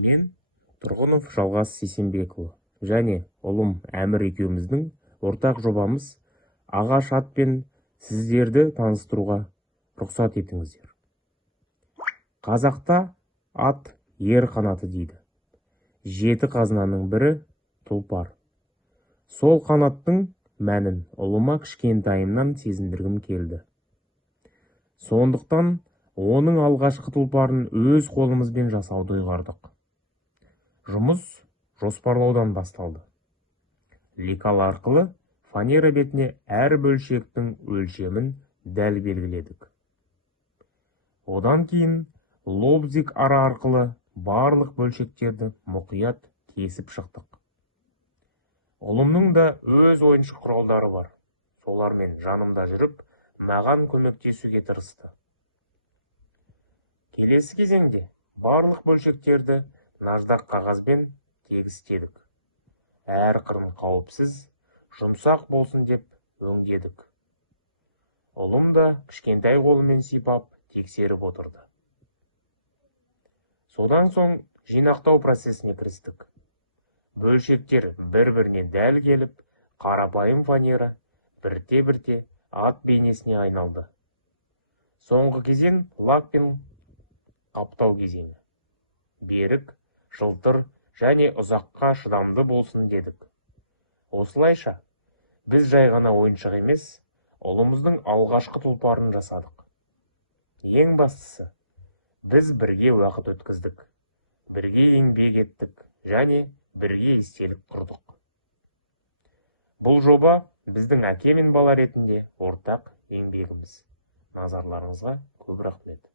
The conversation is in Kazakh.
Мен Тұрғынов Жалғас Сейсенбекұлы және ұлым Әмір екеуміздің ортақ жобамыз ағаш атпен сіздерді таныстыруға рұқсат етіңіздер. Қазақта ат ер қанаты дейді. 7 қазынаның бірі тұлпар. Сол қанаттың мәнін ұлыма кішкентайымнан сезіндіргім келді. Сондықтан оның алғашқы тұлпарын өз қолымызбен жасауды ұйғардық. Жұмыс жоспарлаудан басталды. Лекал арқылы фанера бетіне әр бөлшектің өлшемін дәл белгіледік. Одан кейін лобзик ара арқылы барлық бөлшектерді мұқият кесіп шықтық. Ұлымның да өз ойыншық құралдары бар. Солармен жанымда жүріп, маған көмектесуге тырысты. Келесі кезеңде барлық бөлшектерді наждақ қағазбен тегістедік. Әр қырын қауіпсіз, жұмсақ болсын деп өңдедік. Ұлым да кішкентай қолымен сипап тексеріп отырды. Содан соң жинақтау процесіне кірістік. Бөлшектер бір-біріне дәл келіп, қарапайым фанера бірте-бірте ат бейнесіне айналды. Соңғы кезең лакпен қаптау кезеңі. Берік, жылтыр және ұзаққа шыдамды болсын дедік. Осылайша, біз жай ғана ойыншық емес, ұлымыздың алғашқы тұлпарын жасадық. Ең бастысы, біз бірге уақыт өткіздік, бірге еңбек еттік және бірге естелік құрдық. Бұл жоба біздің әке мен бала ретінде ортақ еңбегіміз. Назарларыңызға көп рахмет.